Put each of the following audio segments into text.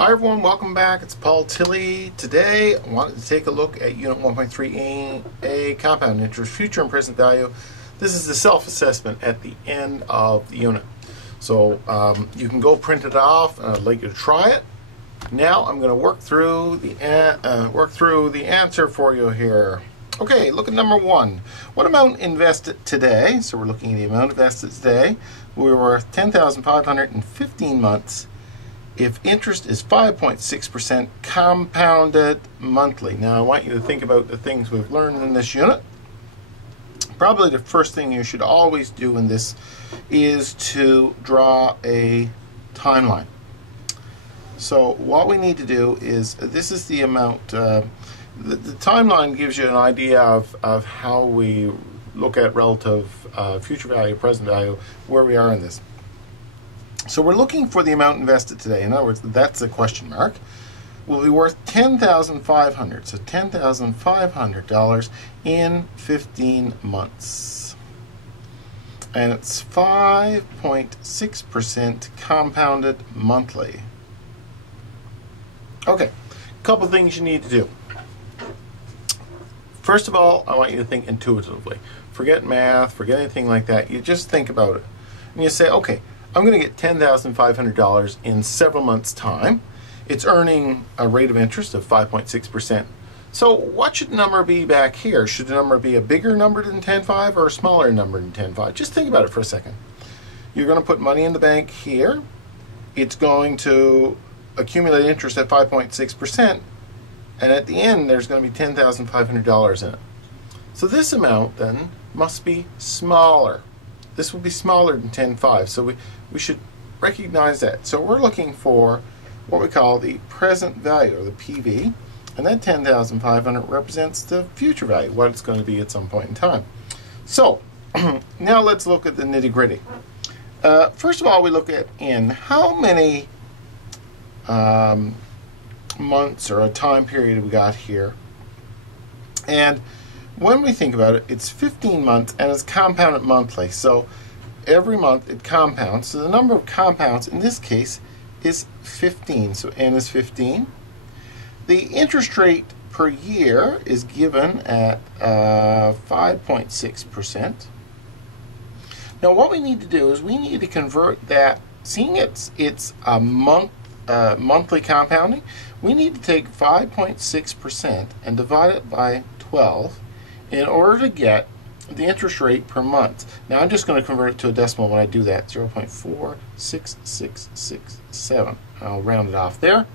Hi everyone, welcome back. It's Paul Tilley. Today I wanted to take a look at Unit 1.3a compound interest, future and present value. This is the self-assessment at the end of the unit. So you can go print it off, and I'd like you to try it. Now I'm going to work through the answer for you here. Okay, look at number one. What amount invested today? So we're looking at the amount invested today. We were worth 10,500 in 15 months. If interest is 5.6% compounded monthly. Now I want you to think about the things we've learned in this unit. Probably the first thing you should always do in this is to draw a timeline. So what we need to do is, this is the amount, the timeline gives you an idea of how we look at relative future value, present value, where we are in this. So we're looking for the amount invested today. In other words, that's a question mark. Will be worth $10,500. So $10,500 in 15 months. And it's 5.6% compounded monthly. Okay, a couple things you need to do. First of all, I want you to think intuitively. Forget math, forget anything like that. You just think about it. And you say, okay, I'm going to get $10,500 in several months' time. It's earning a rate of interest of 5.6%. So what should the number be back here? Should the number be a bigger number than 10.5 or a smaller number than 10.5? Just think about it for a second. You're going to put money in the bank here. It's going to accumulate interest at 5.6%. And at the end, there's going to be $10,500 in it. So this amount, then, must be smaller. This will be smaller than 10.5, so we should recognize that. So we're looking for what we call the present value, or the PV, and that 10,500 represents the future value, what it's going to be at some point in time. So now let's look at the nitty-gritty. First of all, we look at how many months or a time period we got here. And when we think about it, it's 15 months and it's compounded monthly. So every month it compounds. So the number of compounds in this case is 15. So n is 15. The interest rate per year is given at 5.6%. Now what we need to do is we need to convert that, seeing it's a monthly compounding, we need to take 5.6% and divide it by 12 in order to get the interest rate per month. Now I'm just going to convert it to a decimal when I do that, 0.4667. I'll round it off there,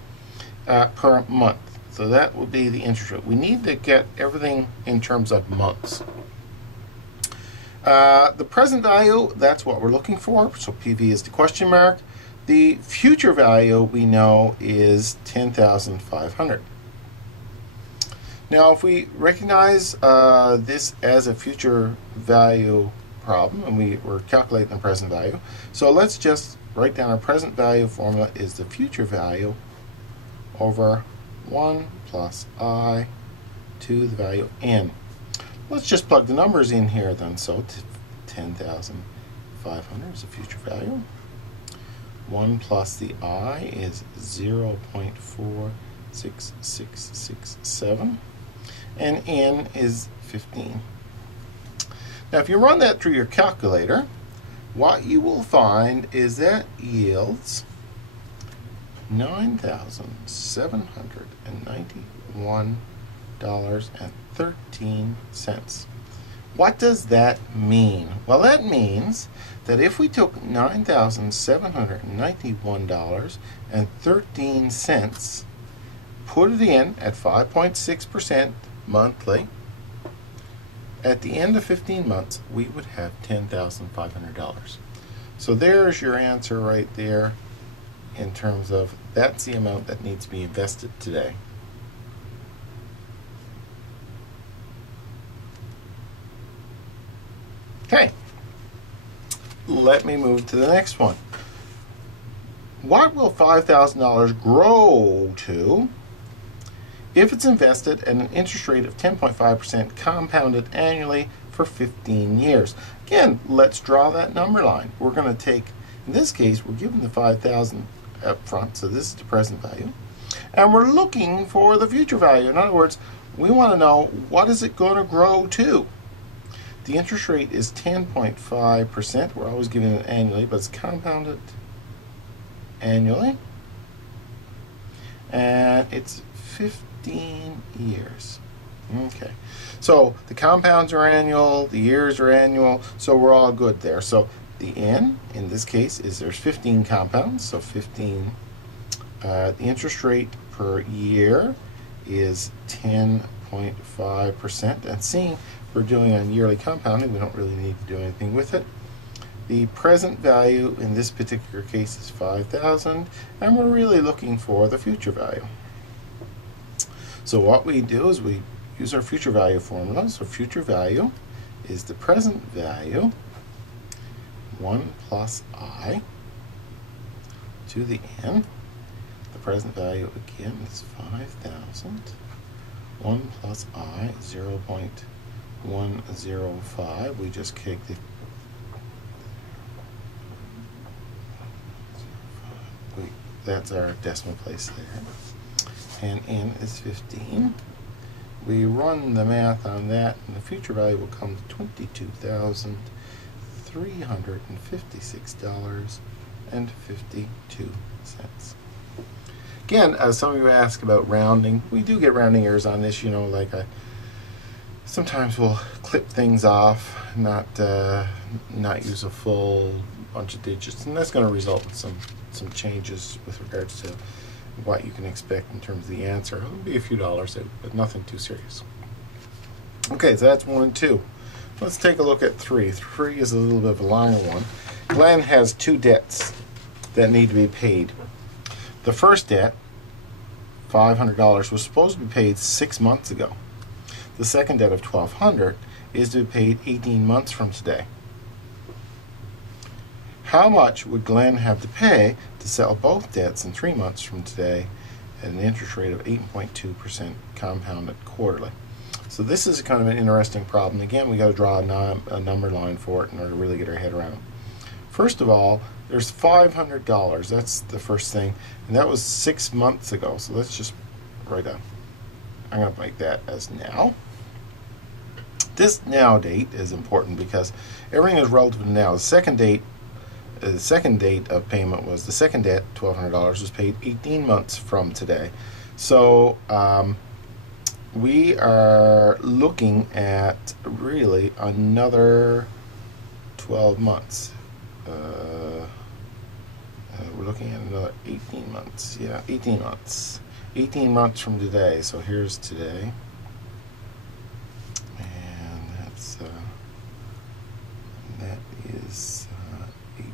per month. So that will be the interest rate. We need to get everything in terms of months. The present value, that's what we're looking for, so PV is the question mark. The future value we know is 10,500. Now if we recognize this as a future value problem, and we're calculating the present value, so let's just write down our present value formula is the future value over 1 plus I to the value n. Let's just plug the numbers in here then. So 10,500 is the future value. 1 plus the I is 0.46667. And n is 15. Now if you run that through your calculator, what you will find is that yields $9,791.13. What does that mean? Well, that means that if we took $9,791.13, put it in at 5.6% monthly, at the end of 15 months, we would have $10,500. So there's your answer right there in terms of that's the amount that needs to be invested today. Okay, let me move to the next one. What will $5,000 grow to if it's invested at an interest rate of 10.5% compounded annually for 15 years? Again, let's draw that number line. We're going to take, in this case, we're given the 5,000 up front, so this is the present value. And we're looking for the future value. In other words, we want to know what is it going to grow to. The interest rate is 10.5%. We're always giving it annually, but it's compounded annually. And it's 15 years. Okay. So the compounds are annual, the years are annual, so we're all good there. So the N, in this case, is there's 15 compounds, so 15. The interest rate per year is 10.5%. And seeing we're doing on yearly compounding, we don't really need to do anything with it. The present value in this particular case is 5,000, and we're really looking for the future value. So what we do is we use our future value formula. So future value is the present value, 1 plus I to the n. The present value again is 5,000. 1 plus I, 0.105. We just kicked it. That's our decimal place there. And n is 15. We run the math on that, and the future value will come to $22,356.52. Again, some of you ask about rounding. We do get rounding errors on this, like sometimes we'll clip things off, not use a full bunch of digits, and that's going to result in some changes with regards to what you can expect in terms of the answer. It'll be a few dollars, but nothing too serious. Okay, so that's 1 and 2. Let's take a look at 3. 3 is a little bit of a longer one. Glenn has 2 debts that need to be paid. The first debt, $500, was supposed to be paid 6 months ago. The second debt of $1,200 is to be paid 18 months from today. How much would Glenn have to pay to settle both debts in 3 months from today at an interest rate of 8.2% compounded quarterly? So this is kind of an interesting problem. Again, we got to draw a number line for it in order to really get our head around it. First of all, there's $500. That's the first thing, and that was 6 months ago. So let's just write down. I'm going to make that as now. This now date is important because everything is relative to now. The second date of payment was the second debt, $1,200, was paid 18 months from today. So we are looking at really another 12 months. We're looking at another 18 months. Yeah, 18 months. 18 months from today. So here's today. And that is 18.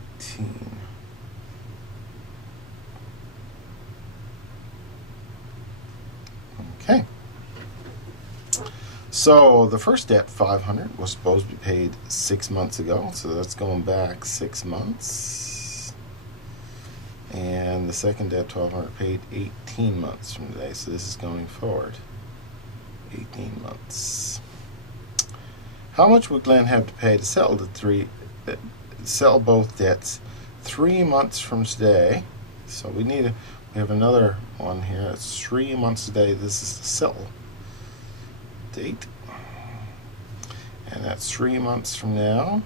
Okay. So the first debt, $500, was supposed to be paid 6 months ago. So that's going back 6 months. And the second debt, $1,200, paid 18 months from today. So this is going forward 18 months. How much would Glenn have to pay to settle both debts 3 months from today? So we have another one here. It's 3 months today. This is the settle date, and that's 3 months from now,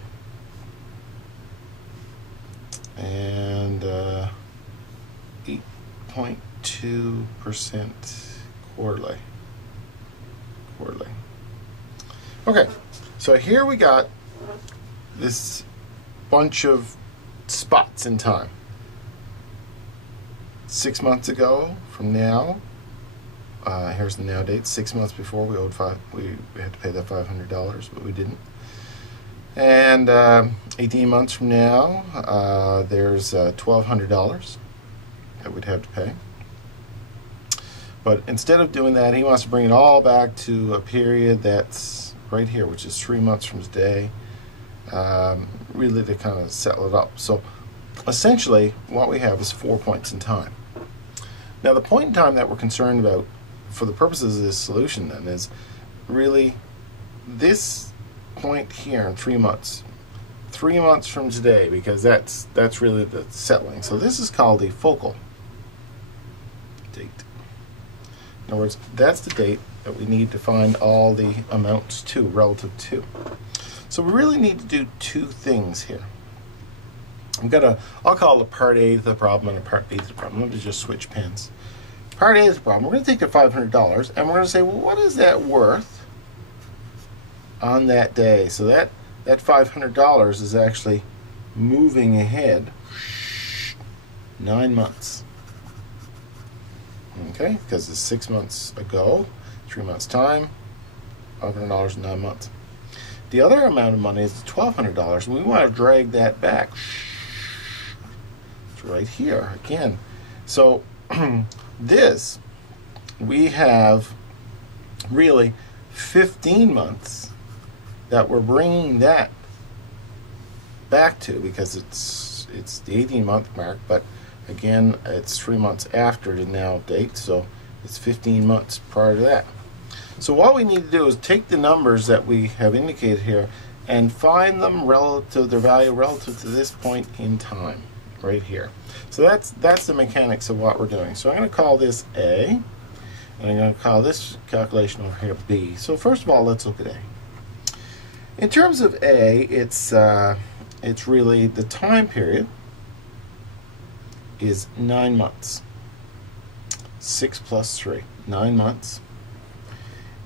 and 8.2% quarterly. Okay, so here we got this bunch of spots in time. 6 months ago from now. Here's the now date. 6 months before we had to pay that $500, but we didn't. And 18 months from now, there's $1,200 that we'd have to pay. But instead of doing that, he wants to bring it all back to a period that's right here, which is 3 months from today, really to kind of settle it up. So essentially, what we have is 4 points in time. Now, the point in time that we're concerned about for the purposes of this solution then is really this point here in 3 months. 3 months from today, because that's really the settling. So this is called a focal date. In other words, that's the date that we need to find all the amounts to, relative to. So we really need to do two things here. I'll call it part A to the problem and a part B to the problem. Let me just switch pens. Part A is the problem. We're going to take the $500 and we're going to say, well, what is that worth on that day? So that $500 is actually moving ahead 9 months. Okay, because it's 6 months ago, 3 months time, $500 in 9 months. The other amount of money is $1,200, and we want to drag that back. It's right here again. So this, we have really 15 months that we're bringing that back to, because it's the 18-month mark, but again, it's 3 months after the now date, so it's 15 months prior to that. So what we need to do is take the numbers that we have indicated here and find them relative to their value relative to this point in time, right here. So that's the mechanics of what we're doing. So I'm going to call this A, and I'm going to call this calculation over here B. So first of all, let's look at A. In terms of A, it's really the time period is 9 months. 6 plus 3, 9 months.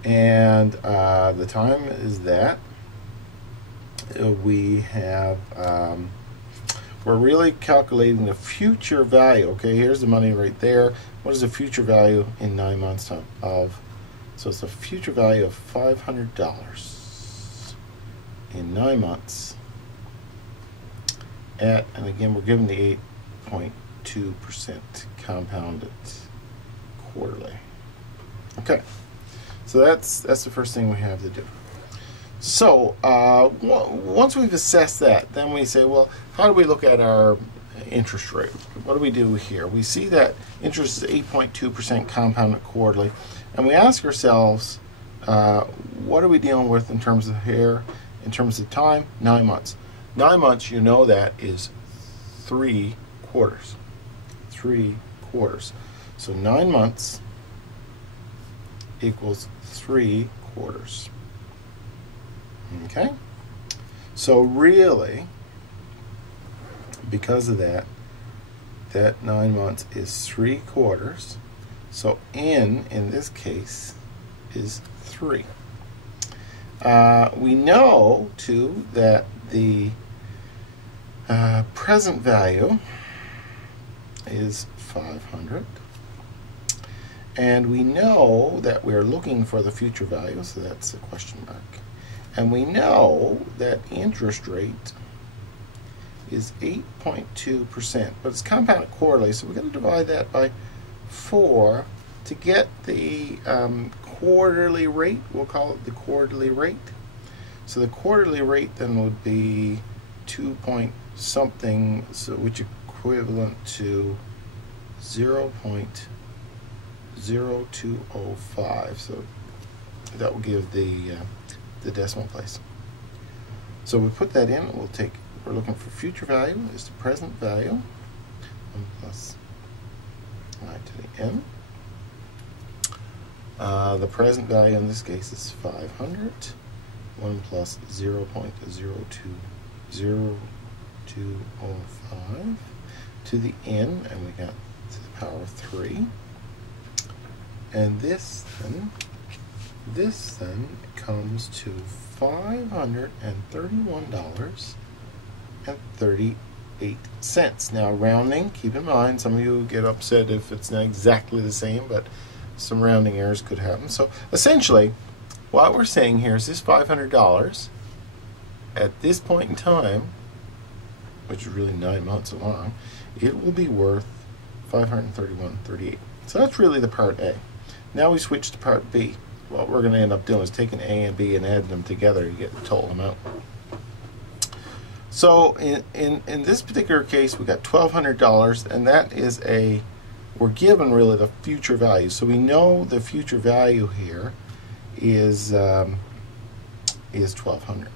And the time is that we have, we're really calculating the future value. Okay, here's the money right there. What is the future value in 9 months time of? So it's the future value of $500 in 9 months at, and again, we're given the 8.2% compounded quarterly. Okay. So that's the first thing we have to do. So once we've assessed that, then we say, well, how do we look at our interest rate? What do we do here? We see that interest is 8.2% compounded quarterly, and we ask ourselves, what are we dealing with in terms of here, in terms of time? 9 months. 9 months, you know, that is 3 quarters. 3 quarters. So 9 months equals 3 quarters. Okay? So really, because of that 9 months is 3 quarters. So in this case, is 3. We know, too, that the present value is 500. And we know that we're looking for the future value, so that's a question mark. And we know that interest rate is 8.2%, but it's compounded quarterly, so we're going to divide that by 4 to get the quarterly rate. We'll call it the quarterly rate. So the quarterly rate then would be 2 point something, so which equivalent to 0.0205. So that will give the decimal place. So we put that in. We're looking for future value is the present value, 1 plus I to the n. The present value in this case is 500. 1 plus 0.0205 to the n, and we got to the power of 3. And this then comes to $531.38. Now rounding, keep in mind, some of you get upset if it's not exactly the same, but some rounding errors could happen. So essentially, what we're saying here is this $500 at this point in time, which is really 9 months along, it will be worth $531.38. So that's really the part A. Now we switch to part B. What we're going to end up doing is taking A and B and adding them together to get the total amount. So in this particular case, we got $1,200, and that is we're given really the future value. So we know the future value here is 1,200.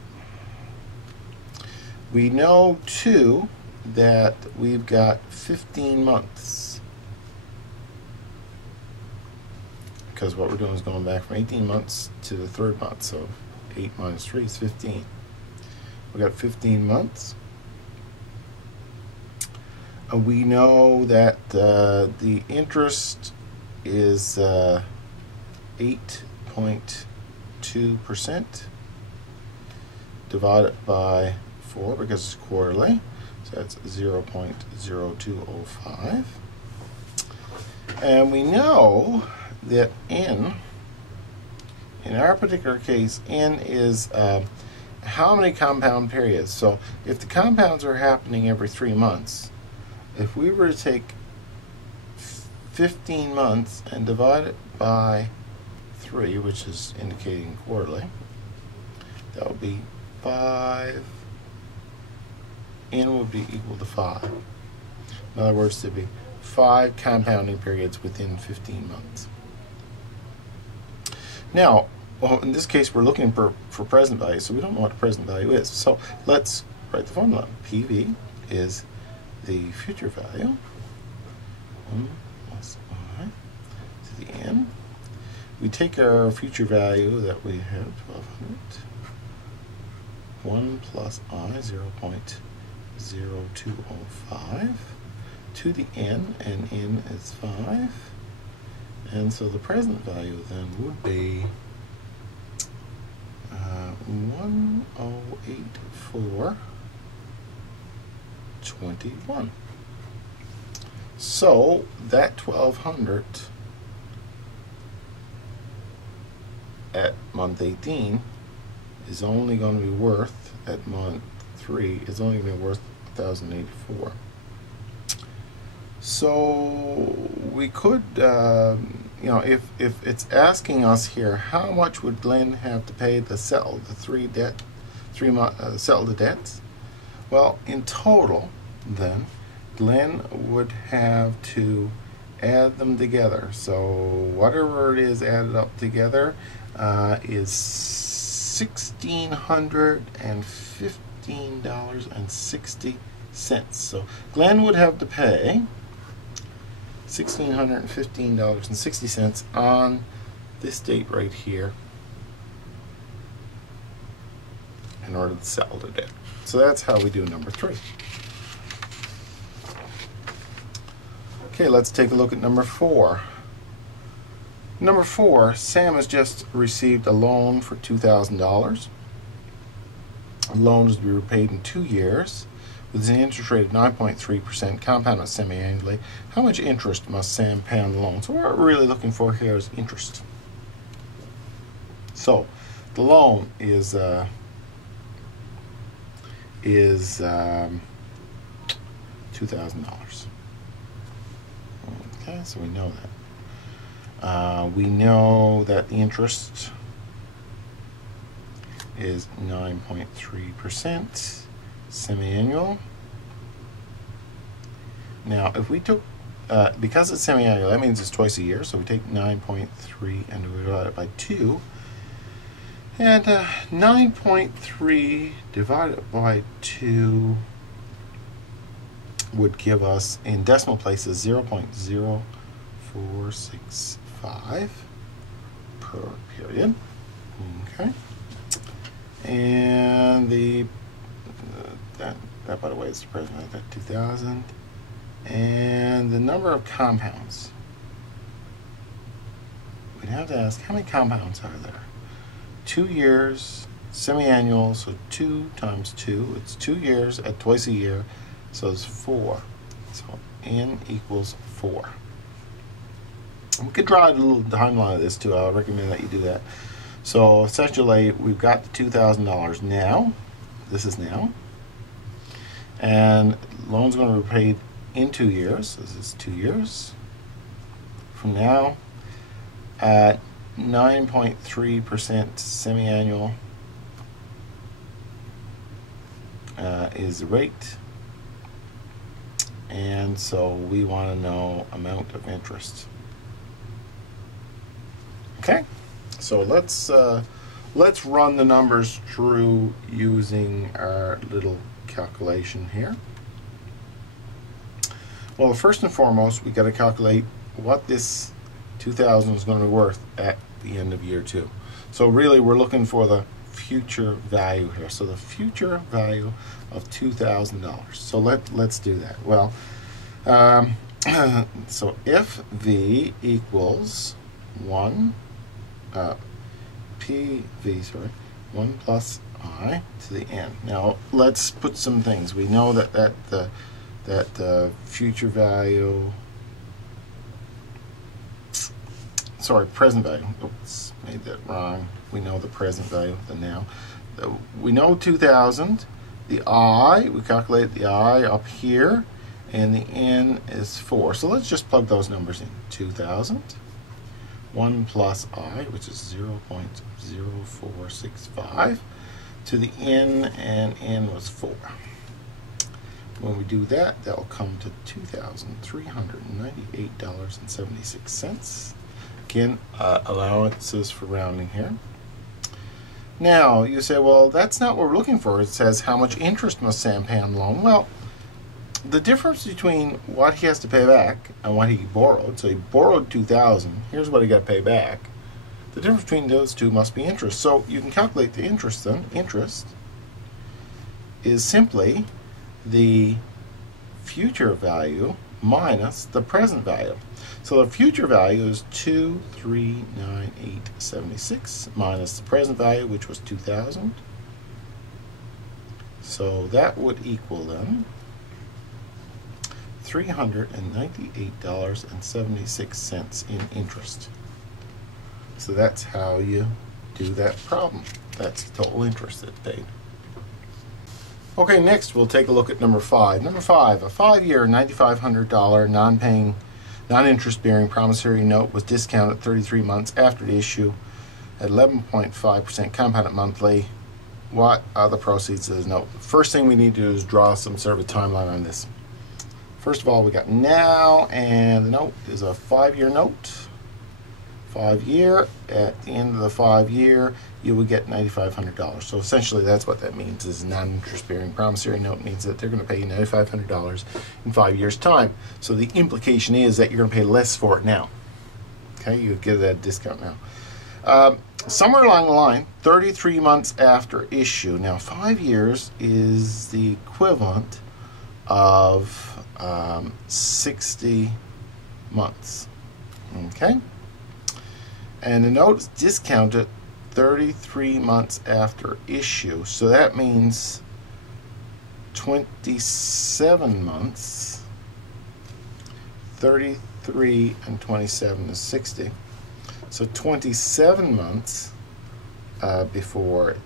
We know too that we've got 15 months. because what we're doing is going back from 18 months to the third month. So 8 minus 3 is 15. We got 15 months. We know that the interest is 8.2% divided by 4 because it's quarterly. So that's 0.0205. And we know that in our particular case, N is how many compound periods. So if the compounds are happening every 3 months, if we were to take 15 months and divide it by 3, which is indicating quarterly, that would be 5. N would be equal to 5. In other words, there'd be 5 compounding periods within 15 months. Now, well, in this case, we're looking for present value, so we don't know what the present value is. So let's write the formula. PV is the future value, 1 plus I to the n. We take our future value that we have, 1200, 1 plus I, 0.0205, to the n, and n is 5. And so the present value then would be 1084.21. So that 1200 at month 18 is only going to be worth, at month 3, is only going to be worth 1084. So we could, you know, if it's asking us here, how much would Glenn have to pay to settle the settle the debts? Well, in total, then, Glenn would have to add them together. So whatever it is added up together is $1,615.60. So Glenn would have to pay $1,615.60 on this date right here in order to settle the debt. So that's how we do number 3. Okay, let's take a look at number 4. Number 4, Sam has just received a loan for $2,000. The loan is to be repaid in 2 years with an interest rate of 9.3% compounded semi-annually. How much interest must Sam pay on the loan? So what we're really looking for here is interest. So the loan is $2,000. Okay, so we know that. We know that the interest is 9.3% semi-annual. Now, if we took, because it's semi-annual, that means it's twice a year, so we take 9.3 and we divide it by 2. And 9.3 divided by 2 would give us, in decimal places, 0.0465 per period. Okay. And the that by the way is the present value, that 2,000. And the number of compounds. We'd have to ask, how many compounds are there? 2 years, semi-annual, so 2 times 2. It's 2 years at twice a year, so it's 4. So n equals 4. We could draw a little timeline of this too. I recommend that you do that. So essentially, we've got the $2,000 now. This is now. And loan's going to be paid in 2 years. This is 2 years from now at 9.3% semi-annual is the rate. And so we want to know amount of interest. Okay, so let's run the numbers through using our little calculation here. Well, first and foremost, we got to calculate what this $2,000 is going to be worth at the end of year 2. So really we're looking for the future value here. So the future value of $2,000. So let's do that. Well, so if V equals 1 plus I to the n. Now let's put some things. We know that the future value, sorry, present value. Oops, made that wrong. We know the present value, the now. We know 2,000. The I, we calculate the I up here, and the n is 4. So let's just plug those numbers in. 2,000. 1 plus I, which is 0.0465, to the n, and n was 4. When we do that, that'll come to $2,398.76. Again, allowances for rounding here. Now, you say, well, that's not what we're looking for. It says, how much interest must Sam pay on the loan? Well, the difference between what he has to pay back and what he borrowed, so he borrowed $2,000, here's what he got to pay back. The difference between those two must be interest. So you can calculate the interest then. Interest is simply the future value minus the present value. So the future value is 2,398.76 minus the present value, which was 2,000. So that would equal then $398.76 in interest. So that's how you do that problem. That's the total interest that's paid. Okay, next we'll take a look at number 5. Number 5, a 5-year $9,500 non-paying, non-interest-bearing promissory note was discounted 33 months after the issue at 11.5% compounded monthly. What are the proceeds of the note? First thing we need to do is draw some sort of a timeline on this. First of all, we got now, and the note is a 5-year note. 5-year. At the end of the 5-year, you would get $9,500. So essentially, that's what that means. Is non-interest-bearing promissory note means that they're going to pay you $9,500 in 5 years' time. So the implication is that you're going to pay less for it now. Okay, you get that discount now. Somewhere along the line, 33 months after issue. Now, 5 years is the equivalent of 60 months. Okay. And the note is discounted 33 months after issue. So that means 27 months. 33 and 27 is 60. So 27 months before it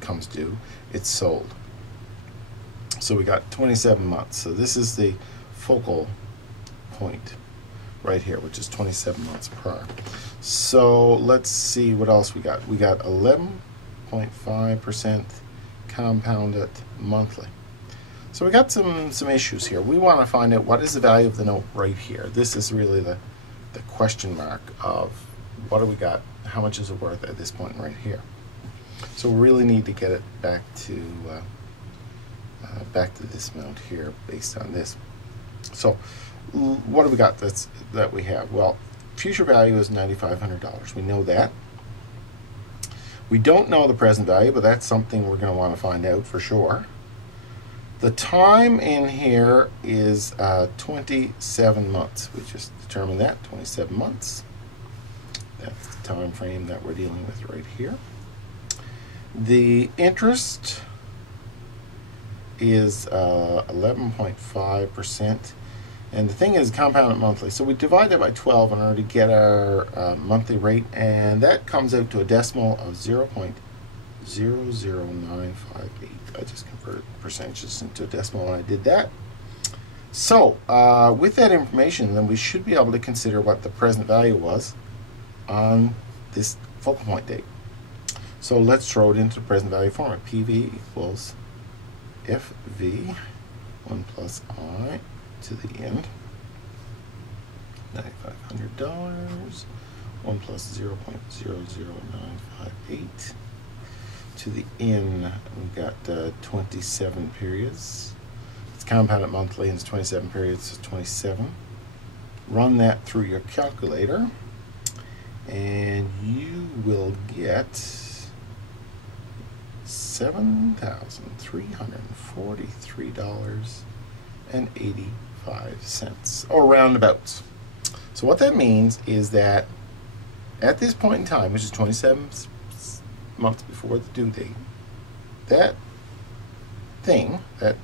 comes due, it's sold. So we got 27 months. So this is the focal point right here, which is 27 months prior. So let's see what else we got. We got 11.5% compounded monthly. So we got some issues here. We want to find out what is the value of the note right here. This is really the question mark of what do we got, how much is it worth at this point right here. So we really need to get it back to this amount here based on this. So what do we got that we have? Well, future value is $9,500. We know that. We don't know the present value, but that's something we're going to want to find out for sure. The time in here is 27 months. We just determined that, 27 months. That's the time frame that we're dealing with right here. The interest is 11.5%. And the thing is compounded monthly. So we divide that by 12 in order to get our monthly rate, and that comes out to a decimal of 0.00958. I just converted percentages into a decimal when I did that. So with that information, then we should be able to consider what the present value was on this focal point date. So let's throw it into the present value format. PV equals FV 1 plus I to the end, $9,500, 1 plus 0.00958 to the n. We've got 27 periods. It's compounded monthly and it's 27 periods, so 27 run that through your calculator, and you will get $7,343.85, or roundabouts. So what that means is that at this point in time, which is 27 months before the due date, that thing, that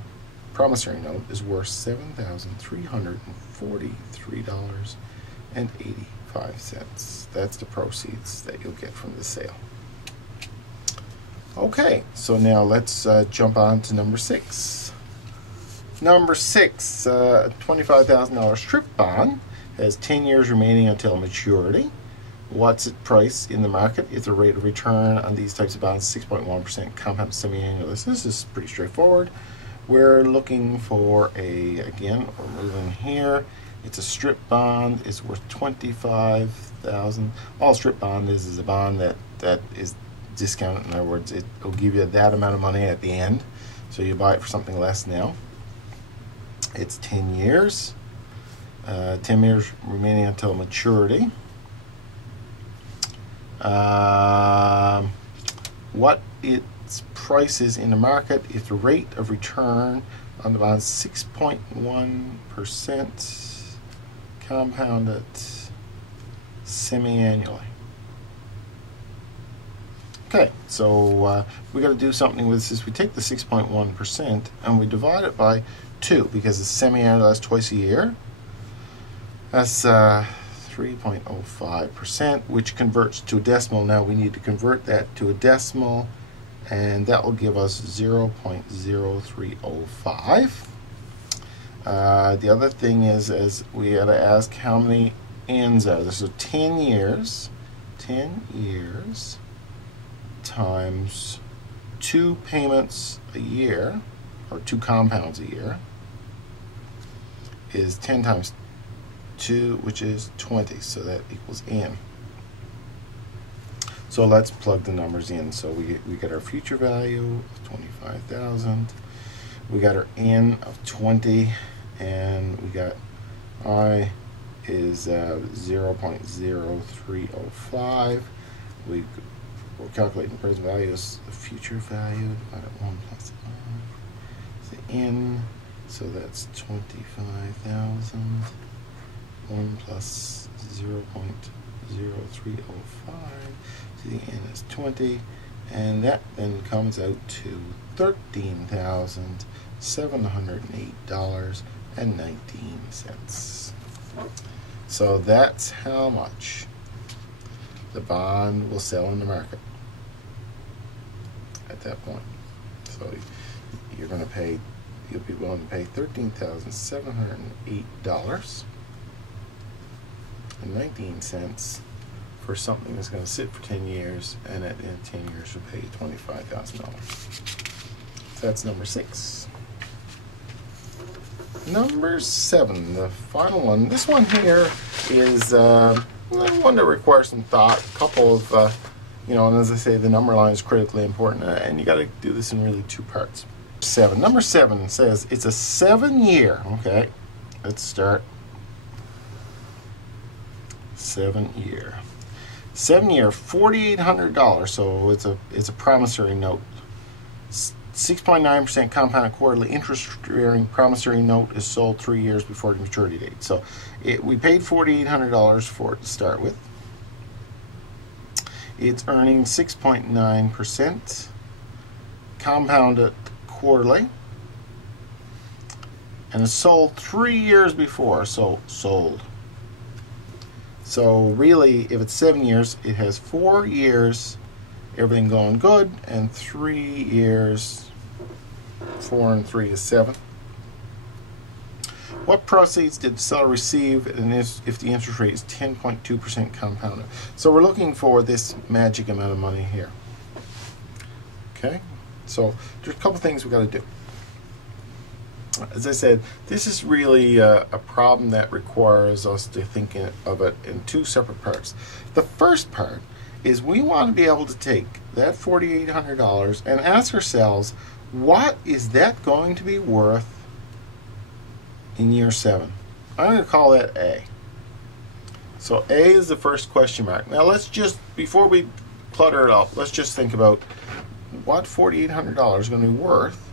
promissory note, is worth $7,343.85. That's the proceeds that you'll get from the sale. Okay, so now let's jump on to number 6. Number 6, $25,000 strip bond, has 10 years remaining until maturity. What's its price in the market? If the rate of return on these types of bonds 6.1% compound semi-annual. This is pretty straightforward. We're looking for again, we're moving here. It's a strip bond. It's worth $25,000. All strip bond is a bond that is discounted. In other words, it'll give you that amount of money at the end. So you buy it for something less now. It's 10 years. 10 years remaining until maturity. What its price is in the market if the rate of return on the bond 6.1% compounded semi-annually. Okay, so we got to do something with this. Is we take the 6.1% and we divide it by 2, because it's semi-annual, that's twice a year. That's 3.05%, which converts to a decimal. Now we need to convert that to a decimal, and that will give us 0.0305. The other thing is we got to ask how many ends are there. So 10 years times 2 payments a year, or 2 compounds a year, is 10 times 2, which is 20, so that equals n. So let's plug the numbers in. So we get our future value of 25,000, we got our n of 20, and we got I is 0.0305. We're calculating the present value as the future value divided by 1 plus I. The n, so that's 25,000. 1 plus 0.0305, so the n is 20, and that then comes out to $13,708.19. So that's how much the bond will sell in the market at that point. So you're going to pay, you'll be willing to pay $13,708.19 for something that's going to sit for 10 years, and at the end of 10 years will pay you $25,000. So that's number 6. Number 7, the final one. This one here is one that requires some thought. A couple of, and as I say, the number line is critically important, and you got to do this in really 2 parts. 7. Number 7 says it's a 7-year. Okay, let's start. 7-year, $4,800. So it's a promissory note. 6.9% compounded quarterly interest-bearing promissory note is sold 3 years before the maturity date. So we paid $4,800 for it to start with. It's earning 6.9% compounded quarterly, and it's sold 3 years before. So sold. So really, if it's 7 years, it has 4 years, everything going good, and 3 years, 4 and 3 is 7. What proceeds did the seller receive if the interest rate is 10.2% compounded? So we're looking for this magic amount of money here. Okay, so there's a couple things we got to do. As I said, this is really a problem that requires us to think of it in 2 separate parts. The first part is we want to be able to take that $4,800 and ask ourselves, what is that going to be worth in year 7? I'm going to call that A. So A is the first question mark. Now let's just, before we clutter it up, let's just think about what $4,800 is going to be worth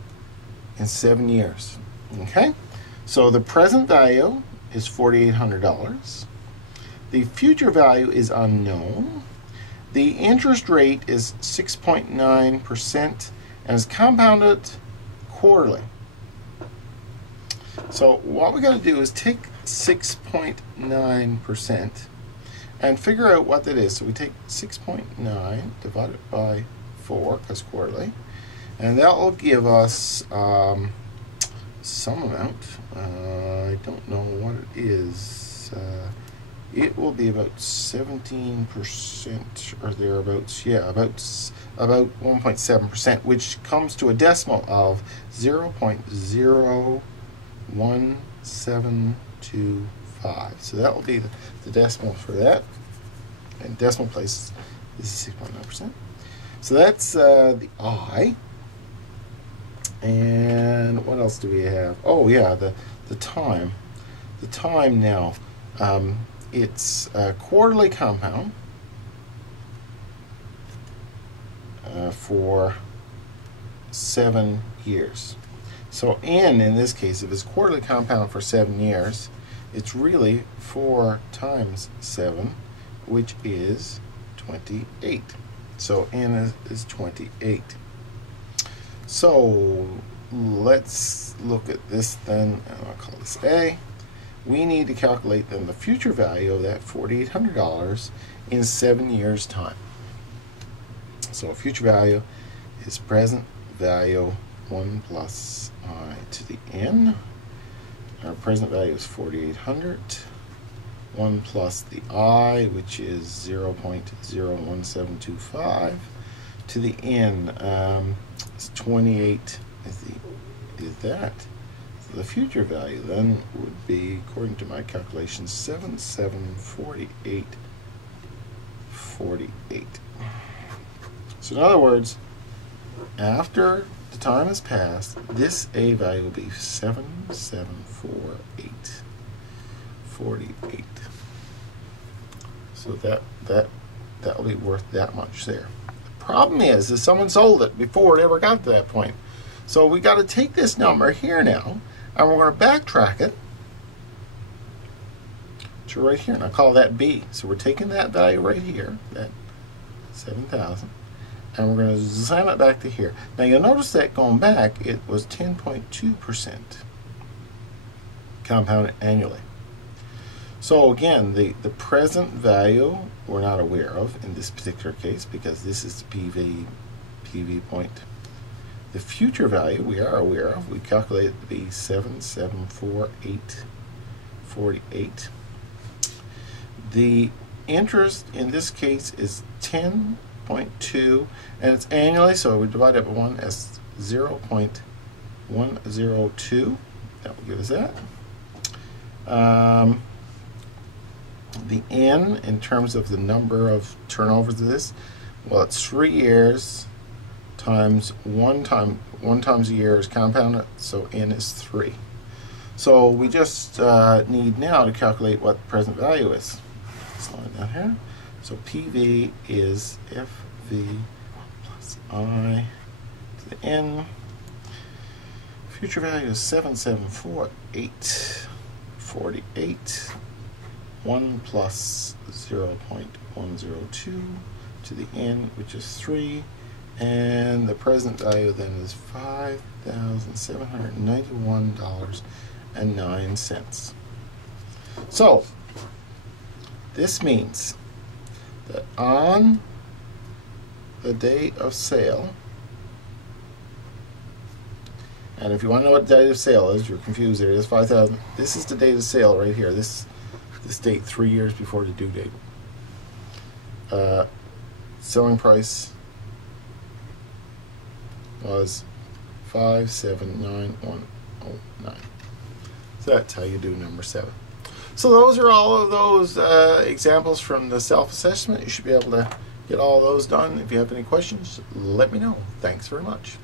in 7 years. Okay? So the present value is $4,800. The future value is unknown. The interest rate is 6.9% and is compounded quarterly. So what we got to do is take 6.9% and figure out what that is. So we take 6.9 divided by 4, because quarterly, and that will give us some amount. I don't know what it is. It will be about 17% or thereabouts. Yeah, about 1.7%, which comes to a decimal of 0.01725. So that will be the decimal for that. And decimal place is 6.9%. So that's the I. And what else do we have? Oh yeah, the time. The time now. It's a quarterly compound for 7 years. So n, in this case, if it's quarterly compound for 7 years, it's really 4 times 7, which is 28. So n is 28. So let's look at this then, and I'll call this A. We need to calculate then the future value of that $4,800 in 7 years' time. So future value is present value 1 plus I to the n. Our present value is 4,800. 1 plus the I, which is 0.01725, to the n. It's 28 is that. So the future value then would be, according to my calculations, 7748.48. So in other words, after the time has passed, this A value will be 7748.48. So that will be worth that much there. The problem is someone sold it before it ever got to that point. So we got to take this number here now, and we're going to backtrack it to right here, and I'll call that B. So we're taking that value right here, that 7,000, and we're going to slam it back to here. Now you'll notice that going back, it was 10.2% compounded annually. So again, the present value we're not aware of in this particular case, because this is the PV point. The future value we are aware of. We calculate it to be 7748.48. The interest in this case is 10.2, and it's annually, so we divide it by 1 as 0.102. That will give us that. The N, in terms of the number of turnovers of this, well, it's 3 years times one times a year is compounded, so N is 3. So we just need now to calculate what the present value is. Slide that here. So PV is FV plus I to the N. Future value is 7748.48. 1 plus 0.102 to the N, which is 3. And the present value then is $5,791.09. So this means that on the date of sale, and if you want to know what the date of sale is, you're confused there. It's 5,000. This is the date of sale right here. This date 3 years before the due date. Selling price was $5,791.09. So that's how you do number 7. So those are all of those examples from the self-assessment. You should be able to get all those done. If you have any questions, let me know. Thanks very much.